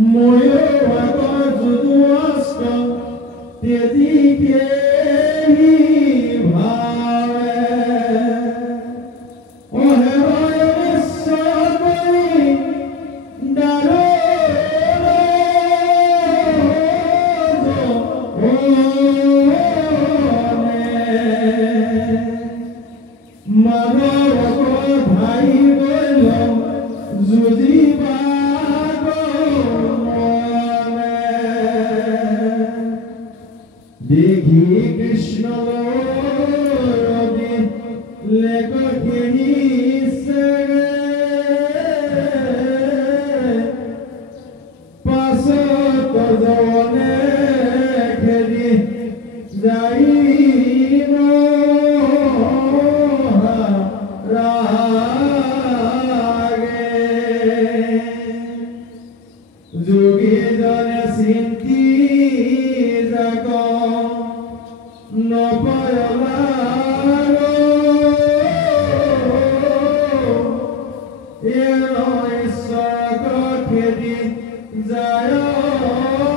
Moyo agora tudo asca, te dique bhave, o heroe sabai daro maro bhai boilo judi देखी कृष्ण रवि लेखी पास जने खेली जाई रागे जोगी जने सिंती जगो no paralaro ero isaga kedi jayo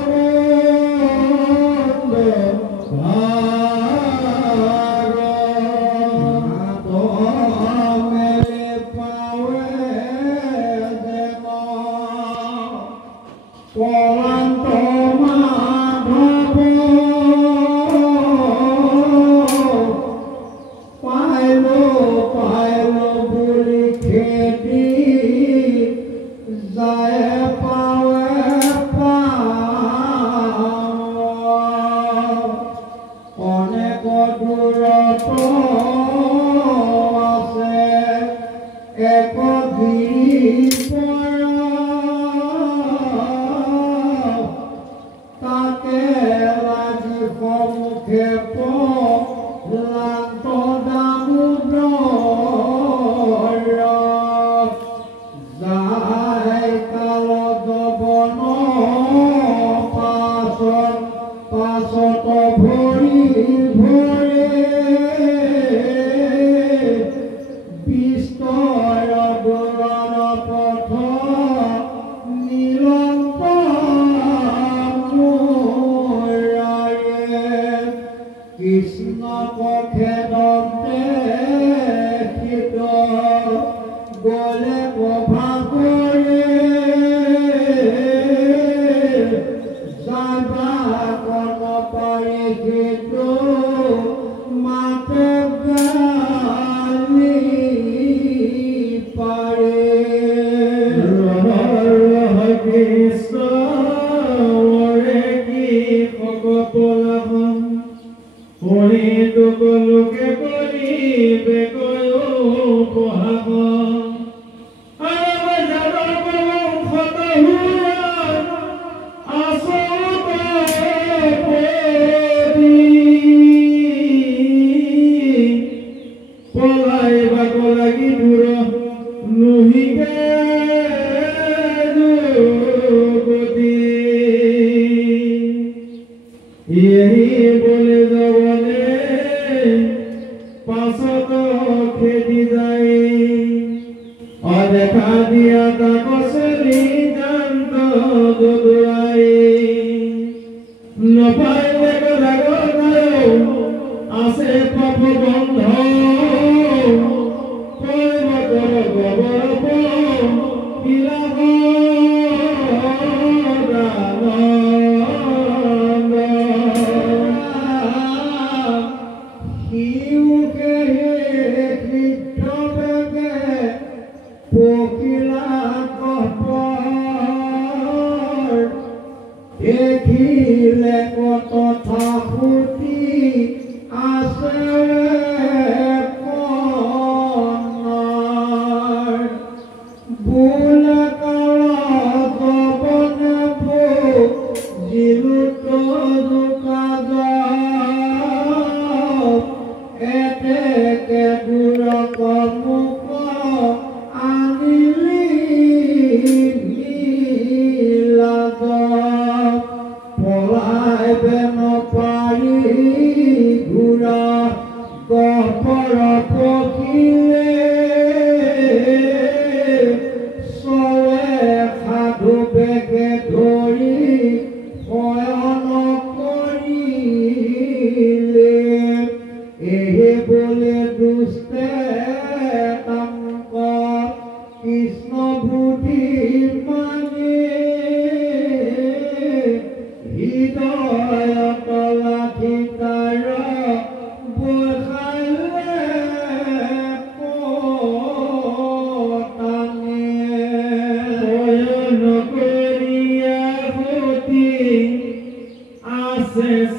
mondo bharo to mere pawe demo kolanto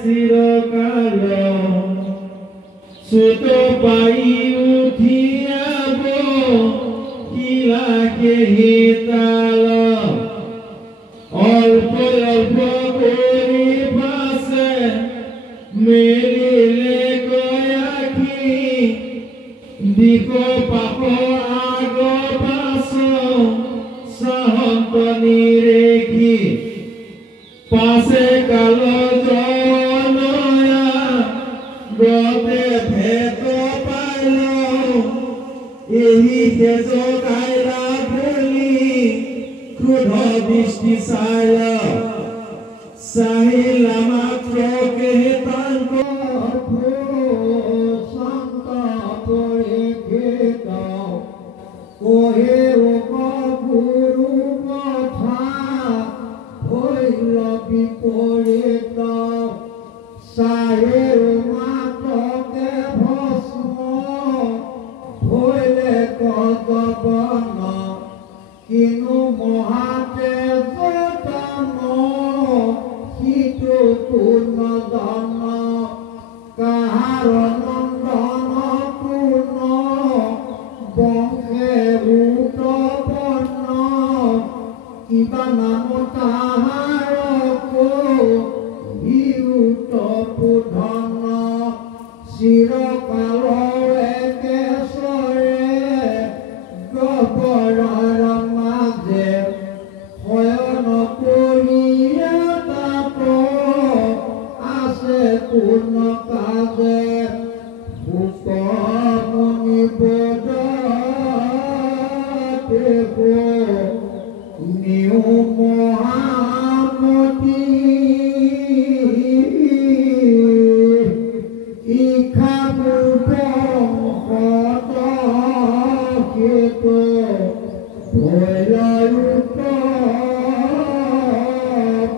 চিৰকাল চুত পাই উঠিয়াব শিলাকে হিতাল অল্প অল্প কৰি পাছে মেলিলে গয়াখি দিশ পাপ আগ পাছ চাহন্ত নিৰেখি পাছে কাল জনয়া গতে ভেট পাইল এই তেজ কাইৰা বুলি ক্ৰোধ দৃষ্টি চায় চাহিলা মাত্ৰকে তাংক সন্ত পৰিকেত কহে গুৰু কথা হইল বিপৰীত চাহে মাত্ৰকে ভস্ম হইলে কদবন কিনো মহাতেজ তন সিটো পূৰ্ণ ধন কাহাৰ নন্দন পূৰ্ণ বংশে উৎপন্ন কিবা নাম তাহাৰকো হিউত পুধন চিৰকালৰে কেশৰে গবৰৰ মাজে শয়ন কৰিয়ে তাত আছে পূৰ্ণ কাজে ভূত মুনিবোধ নিউ মহামতি ইখা পূৰ্ব হেতু ভৈৰয়ুত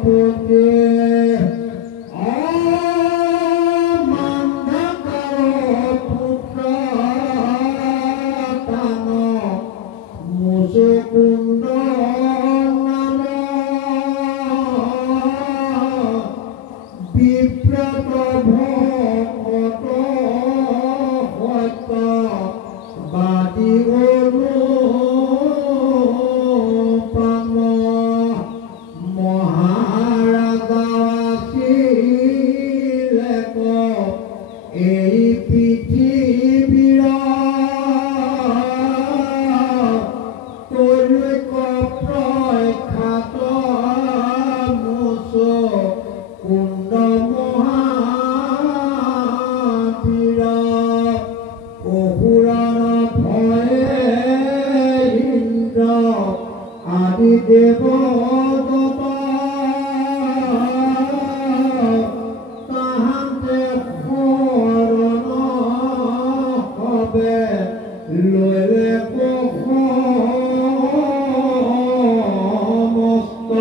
পুতে অমান্ধাকাৰ পুত্ৰ তান মুচকুন্দ নাম বিপ্ৰত ভকত সত্য বাদী অনুপান মহাৰাজা আছিলে এই পৃথিৱীৰ প্ৰখ্যাত মুচ কুণ্ড মহাবীৰ অসুৰৰ ভয়ে ইন্দ্ৰ আদি দেৱদত্ত তাহাঁতে শৰণ হবে লৈলে সমস্ত